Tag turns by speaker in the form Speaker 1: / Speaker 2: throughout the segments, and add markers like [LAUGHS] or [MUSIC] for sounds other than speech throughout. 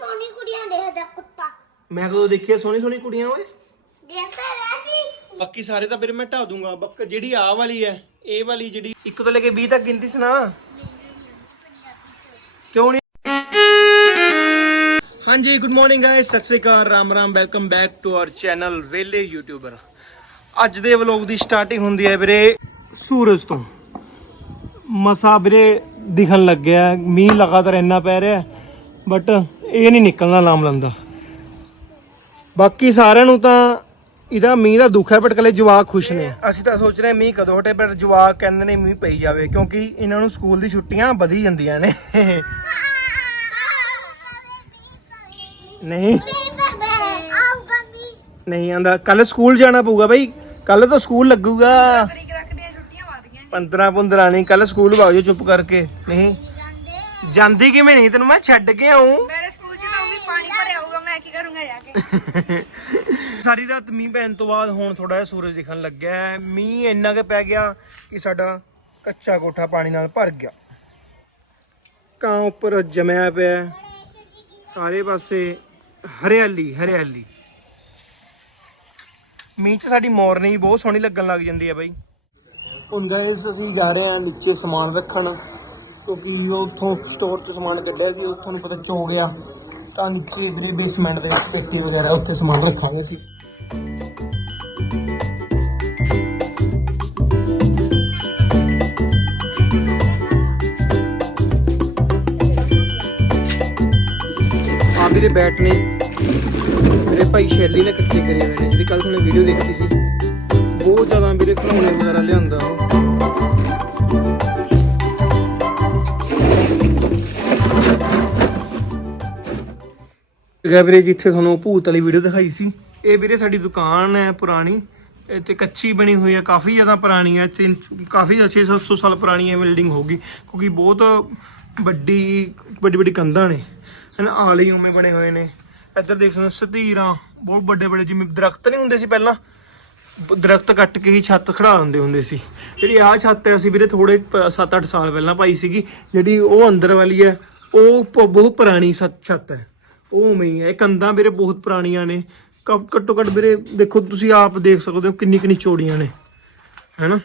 Speaker 1: ਸੋਹਣੀ ਕੁੜੀਆਂ ਦੇਖਦਾ ਕੁੱਤਾ।
Speaker 2: ਮੈਂ ਕਦੋਂ ਦੇਖਿਆ ਸੋਹਣੀ ਸੋਹਣੀ ਕੁੜੀਆਂ ਓਏ?
Speaker 1: ਦੇਖਦਾ ਵੈਸੀ
Speaker 2: ਬਾਕੀ ਸਾਰੇ ਤਾਂ ਫਿਰ ਮੈਂ ਢਾ ਦੂੰਗਾ। ਬੱਕ ਜਿਹੜੀ ਆ ਵਾਲੀ ਹੈ ਇਹ ਵਾਲੀ ਜਿਹੜੀ ਇੱਕ ਤੋਂ ਲੈ ਕੇ 20 ਤੱਕ ਗਿਣਤੀ ਸੁਣਾ। ਕਿਉਂ ਨਹੀਂ? ਹਾਂਜੀ good morning guys Sat Sri Akal Ram Ram welcome back to our channel ਵੇਲੇ ਯੂਟਿਊਬਰ ਅੱਜ ਦੇ ਵਲੌਗ ਦੀ ਸਟਾਰਟਿੰਗ ਹੁੰਦੀ ਹੈ ਵੀਰੇ ਸੂਰਜ ਤੋਂ। ਮਸਾ ਵੀਰੇ ਦਿਖਣ ਲੱਗਿਆ ਮੀਂਹ ਲਗਾਤਾਰ ਇੰਨਾ ਪੈ ਰਿਹਾ ਬਟ ਇਹ ਨਹੀਂ ਨਿਕਲਣਾ ਲਾਮ ਲੰਦਾ। ਬਾਕੀ ਸਾਰਿਆਂ ਨੂੰ ਤਾਂ ਇਹਦਾ ਮੀਂਹ ਦਾ ਦੁੱਖ ਹੈ ਬਟ ਕਲੇ ਜਵਾਕ ਖੁਸ਼ ਨੇ। ਅਸੀਂ ਤਾਂ ਸੋਚ ਰਹੇ ਮੀਂਹ ਕਦੋਂ ਹਟੇ ਪਰ ਜਵਾਕ ਕਹਿੰਦੇ ਨੇ ਮੀਂਹ ਪਈ ਜਾਵੇ ਕਿਉਂਕਿ ਇਹਨਾਂ ਨੂੰ ਸਕੂਲ ਦੀ ਛੁੱਟੀਆਂ ਵਧੀ ਜਾਂਦੀਆਂ ਨੇ। ਨਹੀਂ।
Speaker 1: ਨਹੀਂ
Speaker 2: ਨਹੀਂ ਆਂਦਾ ਕੱਲ ਸਕੂਲ ਜਾਣਾ ਪਊਗਾ ਬਈ। ਕੱਲ ਤਾਂ ਸਕੂਲ ਲੱਗੂਗਾ। 15 15 ਨਹੀਂ ਕੱਲ ਸਕੂਲ ਭਾਗ ਜਾ ਚੁੱਪ ਕਰਕੇ। ਨਹੀਂ।
Speaker 1: ਜਾਂਦੇ
Speaker 2: ਕਿਵੇਂ ਨਹੀਂ? ਤੈਨੂੰ ਮੈਂ ਛੱਡ ਕੇ ਆਉਂ
Speaker 3: ਮੇਰੇ ਪਾਣੀ ਭਰਿਆ ਹੋਊਗਾ ਮੈਂ ਕੀ ਕਰੂੰਗਾ ਜਾ ਕੇ? [LAUGHS]
Speaker 2: ਸਾਰੀ ਰਾਤ ਮੀਂਹ ਪੈਣ ਤੋਂ ਬਾਅਦ ਹੁਣ ਥੋੜਾ ਜਿਹਾ ਸੂਰਜ ਦਿਖਣ ਲੱਗਿਆ ਹੈ। ਮੀਂਹ ਇੰਨਾ ਕਿ ਪੈ ਗਿਆ ਕਿ ਸਾਡਾ ਕੱਚਾ ਕੋਠਾ ਪਾਣੀ ਨਾਲ ਭਰ ਗਿਆ। ਕਾਂ ਉੱਪਰ ਜਮਿਆ ਪਿਆ। ਸਾਰੇ ਪਾਸੇ ਹਰਿਆਲੀ ਹਰਿਆਲੀ। ਮੀਂਹ ਚ ਸਾਡੀ ਮਾਰਨਿੰਗ ਬਹੁਤ ਸੋਹਣੀ ਲੱਗਣ ਲੱਗ ਜਾਂਦੀ ਹੈ ਬਾਈ। ਹੁਣ ਗਾਇਸ ਅਸੀਂ ਜਾ ਰਹੇ ਹਾਂ ਨੀਚੇ ਸਮਾਨ ਰੱਖਣ ਕਿਉਂਕਿ ਉਹ ਉੱਥੋਂ ਸਟੋਰ ਤੋਂ ਸਮਾਨ ਕੱਢਿਆ ਸੀ ਉੱਥੋਂ ਨੂੰ ਪਤਾ ਚੋ ਗਿਆ। ਤਾਂ ਨੀਚੇ ਇਧਰੇ ਬੇਸਮੈਂਟ ਦੇ ਵਿੱਚ ਪੇਟੀ ਵਗੈਰਾ ਉੱਥੇ ਸਮਾਨ ਰੱਖਾਂਗੇ ਅਸੀਂ ਆ ਮੇਰੇ ਬੈਟ ਨੇ ਮੇਰੇ ਭਾਈ ਸ਼ੈਲੀ ਨੇ ਇਕੱਠੇ ਕਰੇ ਹੋਏ ਨੇ, ਜਿਹੜੀ ਕੱਲ ਤੁਹਾਨੂੰ ਵੀਡੀਓ ਦੇਖੀ ਸੀ। ਬਹੁਤ ਜ਼ਿਆਦਾ ਮੇਰੇ ਖਿਡੌਣੇ ਵਗੈਰਾ ਲਿਆਂਦਾ ਉਹ। ਗਿਆ ਵੀਰੇ ਜਿੱਥੇ ਤੁਹਾਨੂੰ ਭੂਤ ਵਾਲੀ ਵੀਡੀਓ ਦਿਖਾਈ ਸੀ, ਇਹ ਵੀਰੇ ਸਾਡੀ ਦੁਕਾਨ ਹੈ ਪੁਰਾਣੀ। ਇਹ ਤੇ ਕੱਚੀ ਬਣੀ ਹੋਈ ਹੈ, ਕਾਫੀ ਜ਼ਿਆਦਾ ਪੁਰਾਣੀ ਹੈ। ਤਿੰਨ, ਕਾਫੀ 600 ਸਾਲ ਪੁਰਾਣੀ ਇਹ ਬਿਲਡਿੰਗ ਹੋਗੀ ਕਿਉਂਕਿ ਬਹੁਤ ਵੱਡੀ ਵੱਡੀ ਵੱਡੀ ਕੰਧਾਂ ਨੇ। ਹਨ ਆਲੇ ਉਵੇਂ ਬਣੇ ਹੋਏ ਨੇ। ਇੱਧਰ ਦੇਖ ਸਕਦੇ ਸਤੀਰਾਂ, ਬਹੁਤ ਵੱਡੇ ਵੱਡੇ, ਜਿਵੇਂ ਦਰਖਤ ਨਹੀਂ ਹੁੰਦੇ ਸੀ ਪਹਿਲਾਂ। ਬ- ਦਰਖਤ ਕੱਟ ਕੇ ਹੀ ਛੱਤ ਖੜਾ ਦਿੰਦੇ ਹੁੰਦੇ ਸੀ। ਜਿਹੜੀ ਆਹ ਛੱਤ ਹੈ, ਅਸੀਂ ਵੀਰੇ ਥੋੜੇ 7-8 ਸਾਲ ਪਹਿਲਾਂ ਪਾਈ ਸੀਗੀ। ਜਿਹੜੀ ਉਹ ਅੰਦਰ ਵਾਲੀ ਹੈ, ਉਹ ਪ- ਬਹੁਤ ਪੁਰਾਣੀ ਸੱਤ- ਛੱਤ ਹੈ। ਉਹ ਉਵੇਂ ਹੀ ਹੈ ਇਹ ਕੰਧਾਂ ਵੀਰੇ ਬਹੁਤ ਪੁਰਾਣੀਆਂ ਨੇ। ਕ- ਘੱਟੋ ਘੱਟ ਵੀਰੇ ਦੇਖੋ ਤੁਸੀਂ ਆਪ ਦੇਖ ਸਕਦੇ ਹੋ ਕਿੰਨੀ ਕਿੰਨੀ ਚੌੜੀਆਂ ਨੇ। ਹੈਨਾ?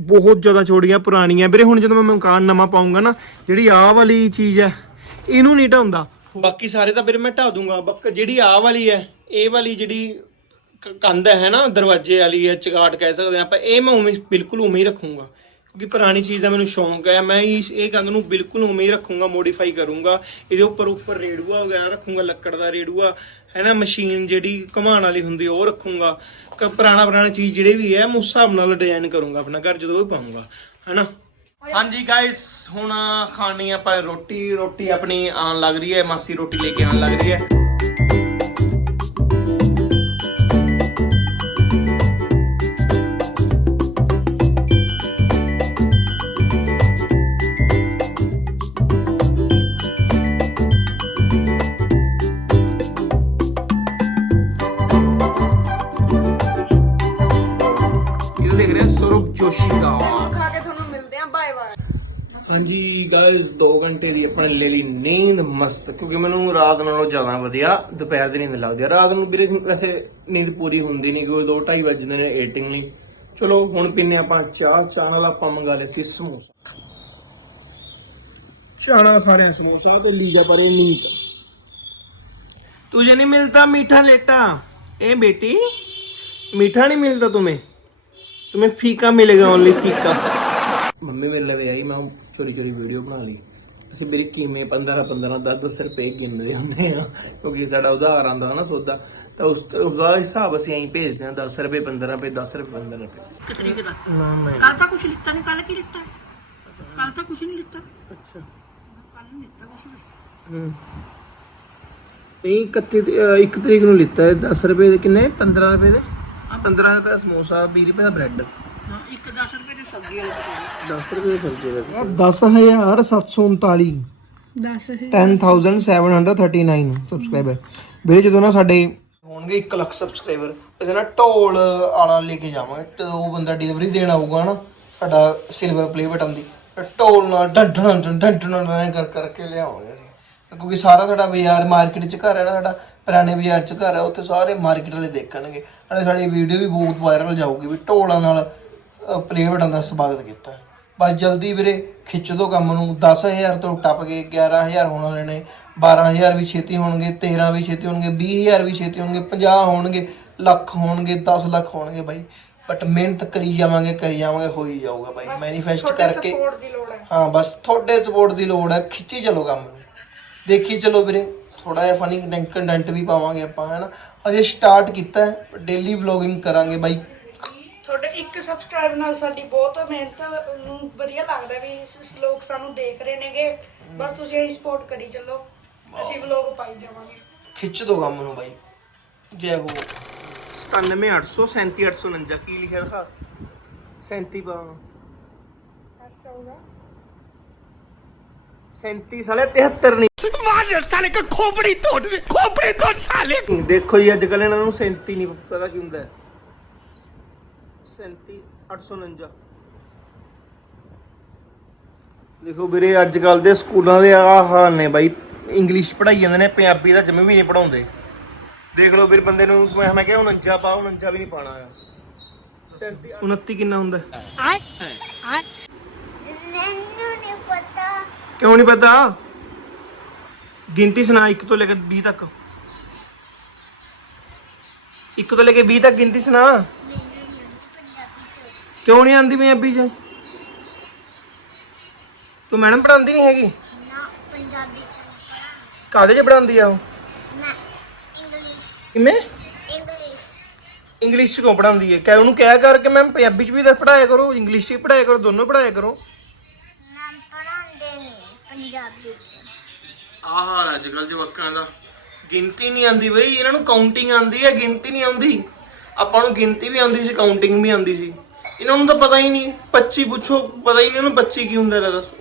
Speaker 2: ਬਹੁਤ ਜ਼ਿਆਦਾ ਚੌੜੀਆਂ, ਪੁਰਾਣੀਆਂ। ਵੀਰੇ ਹੁਣ ਜਦੋਂ ਮੈਂ ਮਕਾਨ ਨਵਾਂ ਪਾਉਂਗਾ ਨਾ, ਜਿਹੜੀ ਆਹ ਵਾਲੀ ਚੀਜ਼ ਹੈ, ਇਹਨੂੰ ਨਹੀਂ ਢਾਉਂਦਾ। ਬਾਕੀ ਸਾਰੇ ਤਾਂ ਵੀਰੇ ਮੈਂ ਢਾ ਦੂੰਗਾ। ਬਕ, ਜਿਹੜੀ ਆਹ ਵਾਲੀ ਹੈ, ਇਹ ਵਾਲੀ ਜਿਹੜੀ ਕ- ਕੰਧ ਹੈ ਨਾ, ਦਰਵਾਜ਼ੇ ਵਾਲੀ ਹੈ, ਚਗਾਟ ਕਹਿ ਸਕਦੇ ਹਾਂ ਆਪਾਂ, ਇਹ ਮੈਂ ਉਵੇਂ ਬਿਲਕੁਲ ਉਵੇਂ ਹੀ ਰੱਖੂੰਗਾ। ਕਿਉਂਕਿ ਪੁਰਾਣੀ ਚੀਜ਼ ਦਾ ਮੈਨੂੰ ਸ਼ੌਂਕ ਹੈ, ਮੈਂ ਇਸ, ਇਹ ਕੰਧ ਨੂੰ ਬਿਲਕੁਲ ਉਵੇਂ ਹੀ ਰੱਖੂੰਗਾ ਮੋਡੀਫਾਈ ਕਰੂੰਗਾ। ਇਹਦੇ ਉੱਪਰ ਉੱਪਰ ਰੇੜੂਆ ਵਗੈਰਾ ਰੱਖੂੰਗਾ, ਲੱਕੜ ਦਾ ਰੇੜੂਆ, ਹੈ ਨਾ ਮਸ਼ੀਨ ਜਿਹੜੀ ਘੁਮਾਉਣ ਵਾਲੀ ਹੁੰਦੀ ਉਹ ਰੱਖੂੰਗਾ। ਕ- ਪੁਰਾਣਾ ਪੁਰਾਣਾ ਚੀਜ਼ ਜਿਹੜੇ ਵੀ ਹੈ, ਮੈਂ ਉਸ ਹਿਸਾਬ ਨਾਲ ਡਿਜ਼ਾਈਨ ਕਰੂੰਗਾ, ਆਪਣਾ ਘਰ ਜਦੋਂ ਵੀ ਪਾਉਂਗਾ, ਹੈ ਨਾ? ਹਾਂਜੀ ਗਾਇਸ ਹੁਣ ਖਾਣੀ ਆਪਾਂ ਰੋਟੀ ਰੋਟੀ ਆਪਣੀ ਆਉਣ ਲੱਗ ਰਹੀ ਹੈ, ਮਾਸੀ ਰੋਟੀ ਲੈ ਕੇ ਆਉਣ ਲੱਗ ਰਹੀ ਹੈ। ਜੋਸ਼ੀ ਦਾ
Speaker 3: ਖਾ ਕੇ ਤੁਹਾਨੂੰ ਮਿਲਦੇ ਆ ਬਾਏ ਬਾਏ
Speaker 2: ਹਾਂਜੀ ਗਾਇਸ 2 ਘੰਟੇ ਦੀ ਆਪਾਂ ਨੇ ਲੈ ਲਈ ਨੀਂਦ ਮਸਤ ਕਿਉਂਕਿ ਮੈਨੂੰ ਰਾਤ ਨਾਲੋਂ ਜ਼ਿਆਦਾ ਵਧੀਆ ਦੁਪਹਿਰ ਦੀ ਨੀਂਦ ਲੱਗਦੀ ਆ ਰਾਤ ਨੂੰ ਵੀਰੇ ਵੈਸੇ ਨੀਂਦ ਪੂਰੀ ਹੁੰਦੀ ਨਹੀਂ ਕਿਉਂਕਿ 2:30 ਵੱਜਦੇ ਨੇ ਏਟਿੰਗ ਲਈ ਚਲੋ ਹੁਣ ਪੀਨੇ ਆਪਾਂ ਚਾਹ ਚਾਹ ਨਾਲ ਆਪਾਂ ਮੰਗਾ ਲਏ ਸੀ ਸਮੋਸਾ ਚਾਹ ਨਾਲ ਖਾ ਰਹੇ ਹਾਂ ਸਮੋਸਾ ਤੇ ਲੀਜਾ ਪਰੇ ਨੀਂਦ तुझे नहीं मिलता मीठा लेटा ए बेटी मीठा नहीं मिलता तुम्हें तुम्हें फीका मिलेगा ओनली फीका ਮੰਮੀ ਮੇਰੇ ਲਈ ਆਈ ਮੈਂ ਚੋਰੀ ਚੋਰੀ ਵੀਡੀਓ ਬਣਾ ਲਈ ਅਸੀਂ ਮੇਰੀ ਕਿਵੇਂ 15 15 10 10 ਰੁਪਏ ਗਿਣਦੇ ਹੁੰਦੇ ਆ ਕਿਉਂਕਿ ਸਾਡਾ ਉਧਾਰ ਆਂਦਾ ਨਾ ਸੌਦਾ ਤਾਂ ਉਸ ਉਹਦਾ ਹਿਸਾਬ ਅਸੀਂ ਐਂ ਭੇਜਦੇ ਆ 10 ਰੁਪਏ 15 ਰੁਪਏ 10 ਰੁਪਏ 15 ਰੁਪਏ
Speaker 3: ਕਿ ਤਰੀਕੇ ਦਾ
Speaker 2: ਨਾ ਮੈਂ
Speaker 3: ਕੱਲ ਤਾਂ ਕੁਝ ਲਿੱਤਾ ਨਹੀਂ ਕੱਲ ਕੀ ਲਿੱਤਾ ਕੱਲ ਤਾਂ ਕੁਝ ਨਹੀਂ ਲਿੱਤਾ
Speaker 2: ਅੱਛਾ
Speaker 3: ਕੱਲ ਨਹੀਂ ਲਿੱਤਾ ਕੁਝ ਵੀ
Speaker 2: ਹੂੰ ਨਹੀਂ 31 ਤੇ, ਅਹ, ਇੱਕ ਤਰੀਕ ਨੂੰ ਲਿੱਤਾ ਹੈ 10 ਰੁਪਏ ਦੇ ਕਿੰਨੇ 15 ਰੁਪਏ ਦੇ 15 ਰੁਪਏ ਦਾ ਸਮੋਸਾ 20 ਰੁਪਏ ਦਾ ਬ੍ਰੈਡ
Speaker 3: ਹਾਂ ਇੱਕ 10 ਰੁਪਏ ਦੀ ਸਬਜ਼ੀ ਵਾਲੀ ਦੁਕਾਨ
Speaker 2: 10 ਰੁਪਏ ਦੀ ਸਬਜ਼ੀ ਦਾ 10739
Speaker 3: 10
Speaker 2: 10739 ਸਬਸਕ੍ਰਾਈਬਰ ਵੀਰੇ ਜਦੋਂ ਨਾ ਸਾਡੇ ਹੋਣਗੇ 1 ਲੱਖ ਸਬਸਕ੍ਰਾਈਬਰ ਅਸੀਂ ਨਾ ਢੋਲ ਆਲਾ ਲੈ ਕੇ ਜਾਵਾਂਗੇ। ਤੇ ਉਹ ਬੰਦਾ ਡਿਲੀਵਰੀ ਦੇਣ ਆਊਗਾ ਨਾ ਸਾਡਾ ਸਿਲਵਰ ਪਲੇ ਬਟਨ ਦੀ। ਤੇ ਢੋਲ ਨਾਲ ਡੰਡਣ ਡੰਡਣ ਡੰਡਣ ਕਰ ਕਰਕੇ ਲਿਆਵਾਂਗੇ ਅਸੀਂ। ਕਿਉਂਕਿ ਸਾਰਾ ਸਾਡਾ ਬਾਜ਼ਾਰ ਮਾਰਕੀਟ 'ਚ ਘਰ ਹੈ ਨਾ ਸਾਡਾ। ਪੁਰਾਣੇ ਬਾਜ਼ਾਰ 'ਚ ਘਰ ਹੈ ਉੱਥੇ ਸਾਰੇ ਮਾਰਕੀਟ ਵਾਲੇ ਦੇਖਣਗੇ। ਨਾਲੇ ਸਾਡੀ ਵੀਡੀਓ ਵੀ ਬਹੁਤ ਵਾਇਰਲ ਜਾਊਗੀ ਵੀ ਢੋਲਾਂ ਨਾਲ ਪਲੇ ਬਟਨ ਦਾ ਸਵਾਗਤ ਕੀਤਾ। ਬਸ ਜਲਦੀ ਵੀਰੇ ਖਿੱਚ ਦੋ ਕੰਮ ਨੂੰ। 10000 ਤੋਂ ਟੱਪ ਗਏ 11000 ਹੋਣ ਵਾਲੇ ਨੇ। 12000 ਵੀ ਛੇਤੀ ਹੋਣਗੇ 13 ਵੀ ਛੇਤੀ ਹੋਣਗੇ 20000 ਵੀ ਛੇਤੀ ਹੋਣਗੇ 50 ਹੋਣਗੇ ਲੱਖ ਹੋਣਗੇ 10 ਲੱਖ ਹੋਣਗੇ ਬਾਈ। ਬਟ ਮਿਹਨਤ ਕਰੀ ਜਾਵਾਂਗੇ ਕਰੀ ਜਾਵਾਂਗੇ ਹੋ ਹੀ ਜਾਊਗਾ ਬਾਈ। ਮੈਨੀਫੈਸਟ ਕਰਕੇ।
Speaker 3: ਹੈ।
Speaker 2: ਹਾਂ ਬਸ ਤੁਹਾਡੇ ਸਪੋਰਟ ਦੀ ਲੋੜ ਹੈ। ਖਿੱਚੀ ਚਲੋ ਕੰਮ ਦੇਖੀ ਚਲੋ ਵੀਰੇ। ਥੋੜਾ ਜਿਹਾ ਫਨੀ ਕੰਟੈਂਟ ਵੀ ਪਾਵਾਂਗੇ ਆਪਾਂ ਹੈਨਾ। ਅਜੇ ਸਟਾਰਟ ਕੀਤਾ ਹੈ ਡੇਲੀ ਵਲੌਗਿੰਗ ਕਰਾਂਗੇ ਬਾਈ।
Speaker 3: ਤੁਹਾਡੇ ਇੱਕ ਸਬਸਕ੍ਰਾਈਬ ਨਾਲ ਸਾਡੀ ਬਹੁਤ ਮਿਹਨਤ ਨੂੰ ਵਧੀਆ ਲੱਗਦਾ ਵੀ ਇਸ ਲੋਕ ਸਾਨੂੰ ਦੇਖ ਰਹੇ ਨੇਗੇ। ਬਸ ਤੁਸੀਂ ਇਹ ਸਪੋਰਟ ਕਰੀ ਚੱਲੋ। ਅਸੀਂ ਵਲੋਗ ਪਾਈ ਜਾਵਾਂਗੇ।
Speaker 2: ਖਿੱਚ ਦੋ ਕੰਮ ਨੂੰ ਬਾਈ। ਜੈ ਹੋ। 97800 37849 ਕੀ ਲਿਖਿਆ ਦਿਖਾ? 37 ਪਾ।
Speaker 3: ਐਸਾ ਹੋਗਾ
Speaker 2: 37 ਸਾਲੇ 73 ਨਹੀਂ
Speaker 4: ਮਾਰ ਸਾਲੇ ਕਾ ਖੋਪੜੀ ਤੋੜ ਦੇ ਖੋਪੜੀ ਤੋੜ ਸਾਲੇ।
Speaker 2: ਦੇਖੋ ਜੀ ਅੱਜ ਕੱਲ ਇਹਨਾਂ ਨੂੰ 37 ਨਹੀਂ ਪਤਾ ਕੀ ਹੁੰਦਾ। 37 849 ਦੇਖੋ ਵੀਰੇ ਅੱਜ ਕੱਲ ਦੇ ਸਕੂਲਾਂ ਦੇ ਆਹ ਹਾਲ ਨੇ ਬਾਈ। ਇੰਗਲਿਸ਼ ਪੜਾਈ ਜਾਂਦੇ ਨੇ ਪੰਜਾਬੀ ਦਾ ਜਮੇ ਵੀ ਨਹੀਂ ਪੜਾਉਂਦੇ ਦੇਖ ਲਓ ਵੀਰ ਬੰਦੇ ਨੂੰ ਮੈਂ ਮੈਂ ਕਿਹਾ 49 ਪਾ 49 ਵੀ ਨਹੀਂ ਪਾਣਾ ਆ 37 29 ਕਿੰਨਾ ਹੁੰਦਾ?
Speaker 1: ਮੈਨੂੰ ਨਹੀਂ ਪਤਾ
Speaker 2: ਕਿਉਂ ਨਹੀਂ ਪਤਾ? ਗਿਣਤੀ ਸੁਣਾ 1 ਤੋਂ ਲੈ ਕੇ 20 ਤੱਕ। 1 ਤੋਂ ਲੈ ਕੇ 20 ਤੱਕ ਗਿਣਤੀ ਸੁਣਾ। ਕਿਉਂ ਨਹੀਂ ਆਂਦੀ ਪੰਜਾਬੀ ਚ? ਤੂੰ ਮੈਡਮ ਪੜਾਉਂਦੀ ਨਹੀਂ ਹੈਗੀ?
Speaker 1: ਨਾ ਪੰਜਾਬੀ ਚ ਨਹੀਂ ਪੜਾਂ
Speaker 2: ਕਾਹਦੇ ਚ ਪੜਾਉਂਦੀ ਆ ਉਹ?
Speaker 1: ਮੈਂ ਇੰਗਲਿਸ਼।
Speaker 2: ਕਿਵੇਂ?
Speaker 1: ਇੰਗਲਿਸ਼।
Speaker 2: ਇੰਗਲਿਸ਼ ਚ ਕਿਉਂ ਪੜਾਉਂਦੀ ਹੈ ਕਹਿ ਉਹਨੂੰ ਕਹਿ ਕਰ ਕਿ ਮੈਮ ਪੰਜਾਬੀ ਚ ਵੀ ਤਾਂ ਪੜਾਇਆ ਕਰੋ ਇੰਗਲਿਸ਼ ਚ ਵੀ ਪੜਾਇਆ ਕਰੋ ਦੋਨੋਂ ਪੜਾਇਆ ਕਰੋ।
Speaker 1: ਮੈਂ ਪੜਾਉਂਦੇ ਨਹੀਂ ਪੰਜਾਬੀ ਚ।
Speaker 2: ਆਹ ਅੱਜ ਕੱਲ ਜਵਾਕਾਂ ਦਾ। ਗਿਣਤੀ ਨਹੀਂ ਆਂਦੀ ਬਈ, ਇਹਨਾਂ ਨੂੰ ਕਾਊਂਟਿੰਗ ਆਂਦੀ ਹੈ, ਗਿਣਤੀ ਨਹੀਂ ਆਉਂਦੀ। ਆਪਾਂ ਨੂੰ ਗਿਣਤੀ ਵੀ ਆਉਂਦੀ ਸੀ ਕਾਊਂਟਿੰਗ ਵੀ ਆਉਂਦੀ ਸੀ। ਇਹਨਾਂ ਨੂੰ ਤਾਂ ਪਤਾ ਹੀ ਨਹੀਂ 25 ਪੁੱਛੋ, ਪਤਾ ਹੀ ਨਹੀਂ ਇਹਨੂੰ 25 ਕੀ ਹੁੰਦਾ ਇਹਦਾ, ਦੱਸੋ।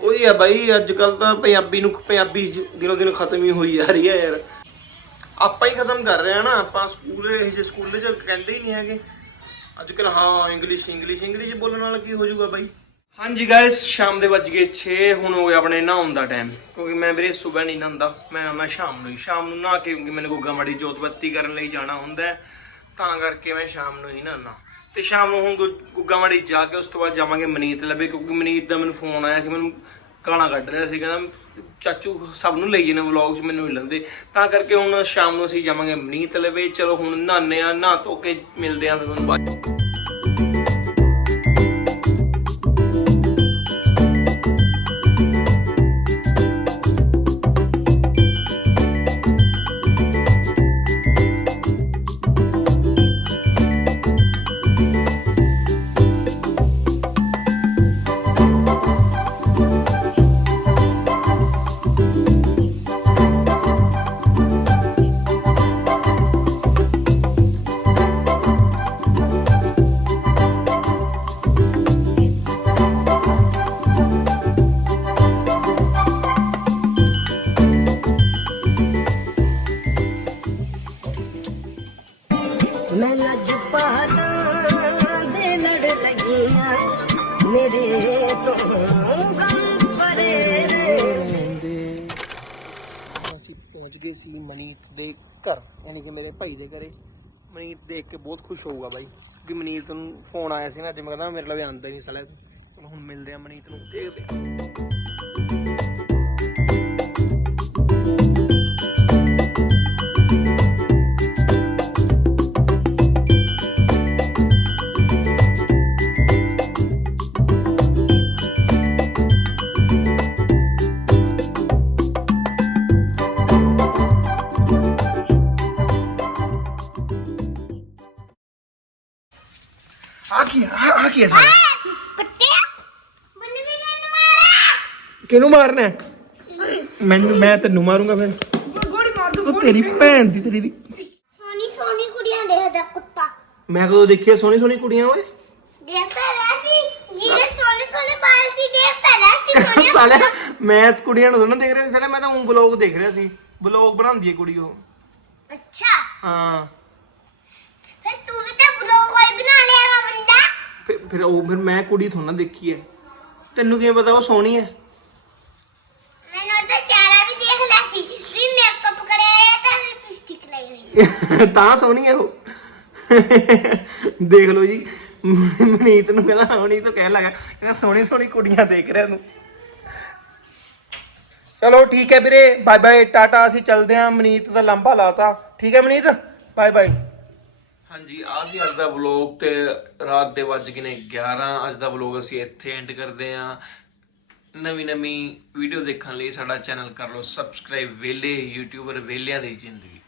Speaker 2: ਉਹੀ ਆ ਬਾਈ, ਅੱਜ ਕੱਲ ਤਾਂ ਪੰਜਾਬੀ ਨੂੰ, ਪੰਜਾਬੀ ਜ- ਦਿਨੋਂ ਦਿਨ ਖਤਮ ਹੀ ਹੋਈ ਜਾ ਰਹੀ ਹੈ ਯਾਰ। ਆਪਾਂ ਹੀ ਖਤਮ ਕਰ ਰਹੇ ਆ ਨਾ, ਆਪਾਂ ਸਕੂਲ, ਇਹ ਜਿਹੇ ਸਕੂਲ 'ਚ ਕਹਿੰਦੇ ਹੀ ਨਹੀਂ ਹੈਗੇ। ਅੱਜ ਕੱਲ ਹਾਂ ਇੰਗਲਿਸ਼ ਇੰਗਲਿਸ਼ ਇੰਗਲਿਸ਼ ਬੋਲਣ ਨਾਲ ਕੀ ਹੋ ਜਾਊਗਾ ਬਾਈ? ਹਾਂਜੀ ਗਾਇਸ ਸ਼ਾਮ ਦੇ ਵੱਜ ਗਏ 6 ਹੁਣ ਹੋ ਗਿਆ ਆਪਣੇ ਨਹਾਉਣ ਦਾ ਟਾਈਮ ਕਿਉਂਕਿ ਮੈਂ ਵੀਰੇ ਸਵੇਰ ਨਹੀਂ ਨਹਾਉਂਦਾ, ਮੈਂ ਮੈਂ ਸ਼ਾਮ ਨੂੰ ਹੀ। ਸ਼ਾਮ ਨੂੰ ਨਹਾ ਕੇ ਕਿਉਂਕਿ ਮੈਨੂੰ ਗੁੱਗਾ ਮਾੜੀ ਜੋਤ ਬੱਤੀ ਕਰਨ ਲਈ ਜਾਣਾ ਹੁੰਦਾ ਤਾਂ ਕਰਕੇ ਮੈਂ ਸ਼ਾਮ ਨੂੰ ਹੀ ਨਹਾਉਣਾ ਤੇ ਸ਼ਾਮ ਨੂੰ ਹੁਣ ਗੁ- ਗੁੱਗਾ ਮਾੜੀ ਜਾ ਕੇ ਉਸ ਤੋਂ ਬਾਅਦ ਜਾਵਾਂਗੇ ਮਨੀਤ ਲਵੇ ਕਿਉਂਕਿ ਮਨੀਤ ਦਾ ਮੈਨੂੰ ਫੋਨ ਆਇਆ ਸੀ, ਮੈਨੂੰ ਗਾਣਾ ਕੱਢ ਰਿਹਾ ਸੀ, ਕਹਿੰਦਾ, ਚਾਚੂ, ਸਭ ਨੂੰ ਲਈ ਜਨੇ 'ਚ, ਮੈਨੂੰ ਮਿਲਣ ਦੇ। ਤਾਂ ਕਰਕੇ ਹੁਣ ਸ਼ਾਮ ਨੂੰ ਅਸੀਂ ਜਾਵਾਂਗੇ ਮਨੀਤ ਲਵੇ ਚਲੋ ਹੁਣ ਨਹਾਉਂਦੇ ਆ ਨਹਾ ਧੋ ਕੇ ਮਿਲਦੇ ਆ ਤੁਹਾਨੂੰ ਬਾਅਦ
Speaker 5: ਲੱਜ ਦੇ ਲੜ ਲੱਗੀਆਂ। ਮੇਰੇ ਤੋਂ ਗਮ ਪਰੇ ਰੇ।
Speaker 2: ਅਸੀਂ ਪਹੁੰਚ ਗਏ ਸੀ ਮਨੀਤ ਦੇ ਘਰ, ਯਾਨੀ ਕਿ ਮੇਰੇ ਭਾਈ ਦੇ ਘਰੇ। ਮਨੀਤ ਦੇਖ ਕੇ ਬਹੁਤ ਖੁਸ਼ ਹੋਊਗਾ ਬਾਈ ਕਿ ਮਨੀਤ ਨੂੰ ਫੋਨ ਆਇਆ ਸੀ ਨਾ, ਅੱਜ ਮੈਂ ਕਹਿੰਦਾ ਮੇਰੇ ਲਈ ਆਂਦਾ ਹੀ ਨਹੀਂ ਸਾਲਾ ਹੁਣ ਮਿਲਦੇ ਆ ਮਨੀਤ ਨੂੰ, ਦੇਖਦੇ ਆ ਕੀ ਹੈ ਸਾਲਾ
Speaker 1: ਕੁੱਤਿਆ ਮੈਨੂੰ ਵੀ ਲੈਣ ਮਾਰਾ
Speaker 2: ਕਿਹਨੂੰ ਮਾਰਨਾ ਹੈ? ਮੈਨੂੰ ਮੈਂ ਤੈਨੂੰ ਮਾਰੂੰਗਾ ਫਿਰ।
Speaker 3: ਗੋਲੀ ਮਾਰ ਦੂੰ
Speaker 2: ਉਹ ਤੇਰੀ ਭੈਣ ਦੀ ਤੇਰੀ ਦੀ।
Speaker 1: ਸੋਨੀ ਸੋਨੀ ਕੁੜੀਆਂ ਦੇਖਦਾ ਕੁੱਤਾ।
Speaker 2: ਮੈਂ ਕਦੋਂ ਦੇਖਿਆ ਸੋਹਣੀ ਸੋਹਣੀ ਕੁੜੀਆਂ ਓਏ?
Speaker 1: ਦੇਖਦਾ ਰੈਸੀ ਜਿਹੜੇ ਸੋਨੇ ਸੋਨੇ ਬਾਲ ਸੀ ਦੇਖਦਾ ਰੈਸੀ ਸੋਨੇ
Speaker 2: ਸਾਲਿਆ ਮੈਂ ਕੁੜੀਆਂ ਨੂੰ ਦੋਨੋਂ ਦੇਖ ਰਿਹਾ ਸੀ ਸਾਲਿਆ ਮੈਂ ਤਾਂ ਉਹ ਬਲੌਗ ਦੇਖ ਰਿਹਾ ਸੀ। ਬਲੌਗ ਬਣਾਉਂਦੀ ਹੈ ਕੁੜੀ ਉਹ।
Speaker 1: ਅੱਛਾ।
Speaker 2: ਹਾਂ।
Speaker 1: ਫਿਰ ਤੂੰ ਵੀ
Speaker 2: ਫਿਰ ਉਹ ਫਿਰ ਮੈਂ ਕੁੜੀ ਥੋੜਾ ਦੇਖੀ ਐ। ਤੈਨੂੰ ਕਿਵੇਂ ਪਤਾ ਉਹ ਸੋਹਣੀ ਐ?
Speaker 1: ਮੈਨੂੰ ਤਾਂ ਚਾਰਾ ਵੀ ਦੇਖ ਲਿਆ ਸੀ।
Speaker 2: ਵੀ ਮੇਕਅਪ ਕਰਿਆ ਤਾਂ ਲਿਪਸਟਿਕ ਲਾਈ ਹੋਈ [LAUGHS] ਤਾਂ ਸੋਹਣੀ ਐ ਉਹ। [LAUGHS] ਦੇਖ ਲਓ ਜੀ। ਮਨੀਤ ਨੂੰ ਕਹਿੰਦਾ ਹੁਣੀ ਤੋਂ ਕਹਿਣ ਲੱਗਾ ਕਹਿੰਦਾ ਸੋਹਣੀ ਸੋਹਣੀ ਕੁੜੀਆਂ ਦੇਖ ਰਿਹਾ ਤੂੰ। ਚਲੋ ਠੀਕ ਹੈ ਵੀਰੇ। ਬਾਏ ਬਾਏ ਟਾਟਾ ਅਸੀਂ ਚਲਦੇ ਹਾਂ ਮਨੀਤ ਦਾ ਲੰਬਾ ਲਾਤਾ। ਠੀਕ ਹੈ ਮਨੀਤ? Bye bye. ਹਾਂਜੀ ਆ ਸੀ ਅੱਜ ਦਾ ਵਲੌਗ ਤੇ ਰਾਤ ਦੇ ਵੱਜ ਗਏ ਨੇ 11 ਅੱਜ ਦਾ ਵਲੌਗ ਅਸੀਂ ਇੱਥੇ ਐਂਡ ਕਰਦੇ ਹਾਂ। ਨਵੀਂ ਨਵੀਂ ਵੀਡੀਓ ਦੇਖਣ ਲਈ ਸਾਡਾ ਚੈਨਲ ਕਰ ਲਓ। ਸਬਸਕ੍ਰਾਈਬ ਵੇਲੇ ਯੂਟਿਊਬਰ ਵੇਲਿਆਂ ਦੀ ਜ਼ਿੰਦਗੀ।